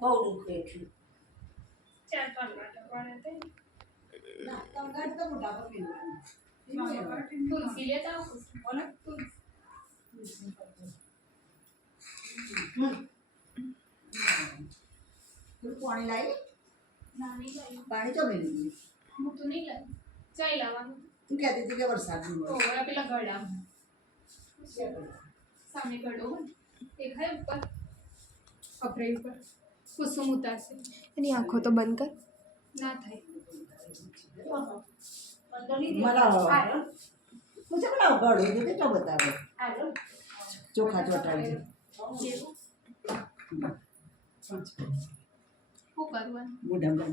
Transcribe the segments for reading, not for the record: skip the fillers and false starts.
બહુ દુખે છે. 4-5 વાટા પડે તે ના તંગાટ તો મોટા પર પીવાનું. તુલસી લેતા આવો બોલો તુલસી તું પાણી લાવી ના નહીં લાવી પાણી તો મેં લીધું. હું તો નહીં લાવી ચાઈ લાવવાનું તું કહેતી હતી કે વરસાદનું તો હોય. ઓલા પેલા ગળા સામે ગળો હોય દેખાય ઉપર અપરે ઉપર કુસુમ ઉતારશે એની આંખો તો બંધ કર. ના થાય मला मुझे बड़ा गड़ो जो के तो बताओ હાલો चोखा चोटाड़ी જેવું શું કરવાનું बूढ़ा बन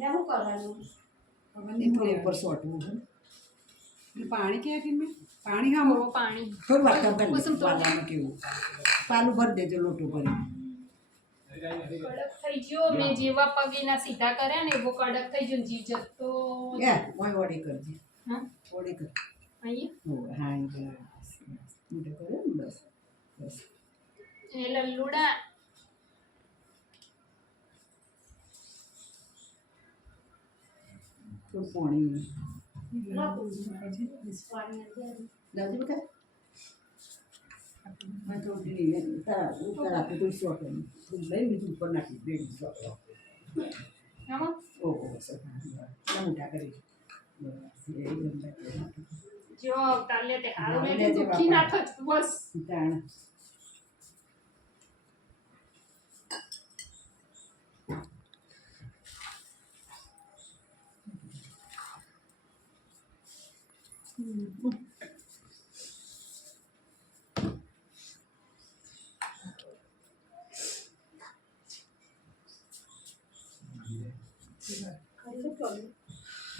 मैं हूं करवानो थोड़ा ऊपर सोटू पानी क्या है में पानी हाँ થોડું પાણી थोड़ा वाटा कर कुसुम तो- पाला में क्यों पालू भर दे जो लोटो पर કડક થઈ ગયો મેં જેવા પગીના સીધા કર્યા ને એવો કડક થઈ ગયો જીવ જતો या मैं ओडे कर दे હા ओडे कर અહીંયા हो हां ये मुझे करो बस बस એ લલ્લુડા तो पानी लाजू का मैं तो नहीं तारा पे तो शॉट है तो ले मैं ऊपर ना दे शॉट આમાં ओ सब ना मुठा करे ये गंदा જો તાલે તે હારું ને દુખી ના થત બસ જાણ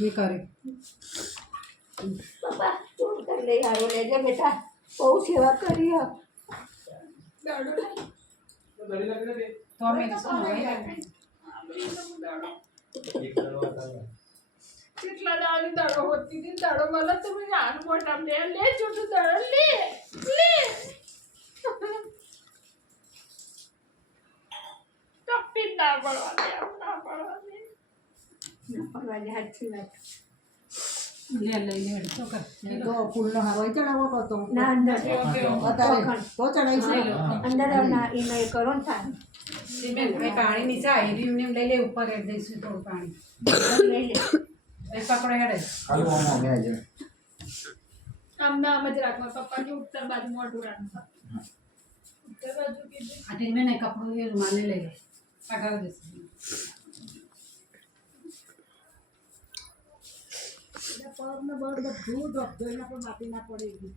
ये करे પપ્પા તું કરી લઈ હારો લેજે બેટા બહુ સેવા કરી હો દાડો નહીં तो हमें तो नहीं કેટલા દાડો દાડો હોતી હતી દાડો मला तुम्ही જાણ મોટા લે લે છોટું દાડો લે લે ટપ્પી ના પડવા દે ના પડવા દે ના પડવા દે હાચી વાત ले ले ले तो कर તો ફૂલનો હારો ચડાવો તો ના અંદર અત્યારે તો ચડાવી અંદર ના એનો એ કરો ને થાય सीमेंट में पानी नीचे आई रही हमने ले ले ऊपर रख दे इसमें थोड़ा पानी લઈ લે एक पकड़े है આમ ના આમ જ રાખવા પપ્પા કે ઉત્તર બાજુ મોઢું રાખવા ઉત્તર બાજુ કીધું आटे में नहीं कपड़ों ये रुमाल ले ले पकड़ दे પગને બળ બધું ધોઈને આપણે માટી ના પડે એવું